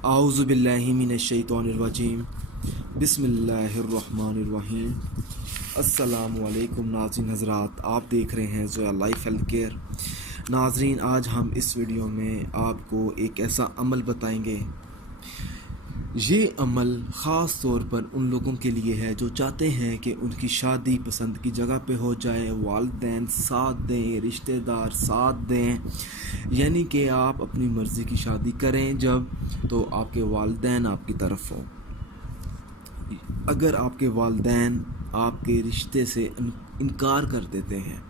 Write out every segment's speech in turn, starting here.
आऊज़ु बिल्लाहि मिनश्शैतानिर्रजीम बिस्मिल्लाहिर्रहमानिर्रहीम। अस्सलामु अलैकुम नाज़रीन हज़रात, आप देख रहे हैं ज़ोया लाइफ हेल्थ केयर। नाज़रीन, आज हम इस वीडियो में आपको एक ऐसा अमल बताएंगे। ये अमल ख़ास तौर पर उन लोगों के लिए है जो चाहते हैं कि उनकी शादी पसंद की जगह पे हो जाए, वालिदैन साथ दें, रिश्तेदार साथ दें, यानी कि आप अपनी मर्ज़ी की शादी करें जब तो आपके वालिदैन आपकी तरफ हों। अगर आपके वालिदैन आपके रिश्ते से इनकार कर देते हैं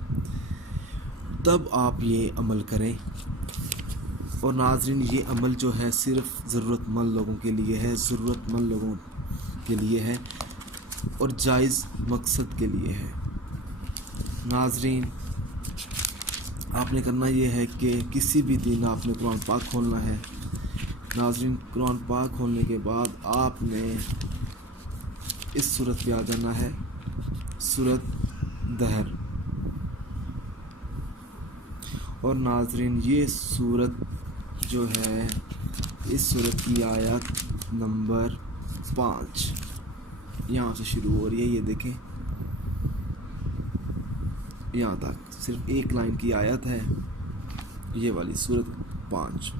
तब आप ये अमल करें। और नाज़रीन, ये अमल जो है सिर्फ़ ज़रूरतमंद लोगों के लिए है, ज़रूरतमंद लोगों के लिए है और जायज़ मकसद के लिए है। नाज़रीन, आपने करना ये है कि किसी भी दिन आपने कुरान पाक खोलना है। नाज़रीन, कुरान पाक खोलने के बाद आपने इस सूरत पे आ जाना है, सूरत दहर। और नाज़रीन, ये सूरत जो है, इस सूरत की आयत नंबर 5 यहाँ से शुरू हो रही है। ये देखें, यहाँ तक सिर्फ एक लाइन की आयत है। ये वाली सूरत 5,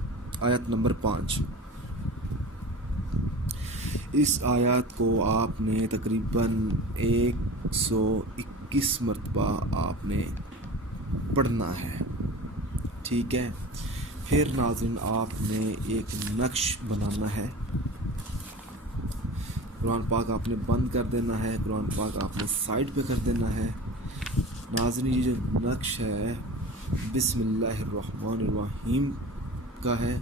आयत नंबर 5। इस आयत को आपने तकरीबन 121 मरतबा आपने पढ़ना है, ठीक है। फिर नाज़रीन, आपने एक नक्श बनाना है। कुरान पाक आपने बंद कर देना है, कुरान पाक आपने साइड पे कर देना है। नाज़रीन, ये जो नक्श है बिस्मिल्लाहिर्रहमानिर्रहीम का है।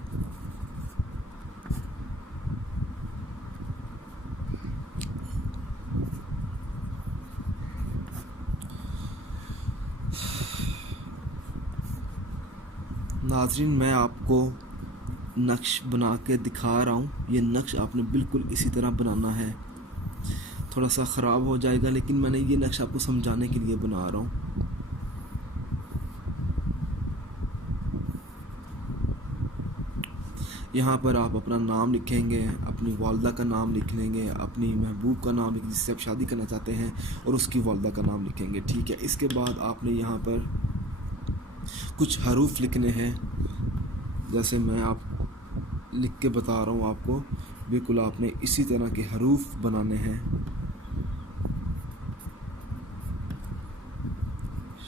नाज़रीन, मैं आपको नक्श बना के दिखा रहा हूँ। ये नक्श आपने बिल्कुल इसी तरह बनाना है। थोड़ा सा ख़राब हो जाएगा, लेकिन मैंने ये नक्श आपको समझाने के लिए बना रहा हूँ। यहाँ पर आप अपना नाम लिखेंगे, अपनी वालदा का नाम लिख लेंगे, अपनी महबूब का नाम लिख, जिससे आप शादी करना चाहते हैं, और उसकी वालदा का नाम लिखेंगे, ठीक है। इसके बाद आपने यहाँ पर कुछ हरूफ लिखने हैं, जैसे मैं आप लिख के बता रहा हूँ आपको। बिल्कुल आपने इसी तरह के हरूफ बनाने हैं।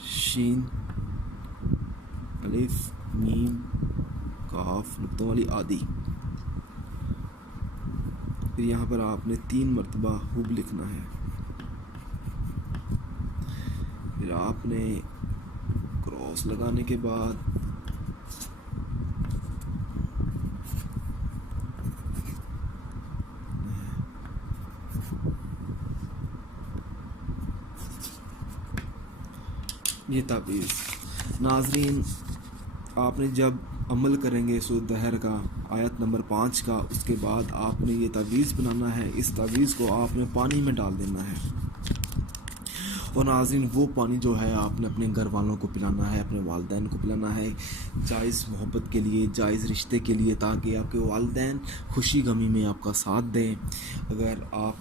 शीन, अलिफ, मीम, काफ, नुक्तों वाली आदि। फिर यहाँ पर आपने 3 मरतबा हुब लिखना है। फिर आपने क्रॉस लगाने के बाद ये ताबीज़। नाज़रीन, आपने जब अमल करेंगे सूरत दहर का, आयत नंबर 5 का, उसके बाद आपने ये ताबीज़ बनाना है। इस ताबीज़ को आपने पानी में डाल देना है। और नाज़रीन, वो पानी जो है आपने अपने घर वालों को पिलाना है, अपने वालिदैन को पिलाना है, जायज़ मोहब्बत के लिए, जायज़ रिश्ते के लिए, ताकि आपके वालिदैन खुशी गमी में आपका साथ दें। अगर आप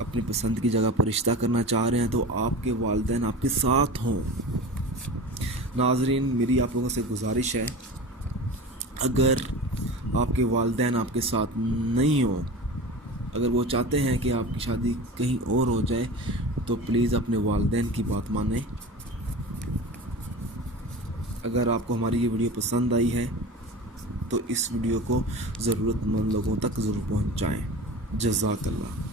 अपनी पसंद की जगह पर रिश्ता करना चाह रहे हैं तो आपके वालिदैन आपके साथ हों। नाज़रीन, मेरी आप लोगों से गुजारिश है, अगर आपके वालिदैन आपके साथ नहीं हो, अगर वो चाहते हैं कि आपकी शादी कहीं और हो जाए, तो प्लीज़ अपने वालिदैन की बात मानें। अगर आपको हमारी ये वीडियो पसंद आई है तो इस वीडियो को ज़रूरतमंद लोगों तक ज़रूर पहुंचाएं। जज़ाकल्लाह।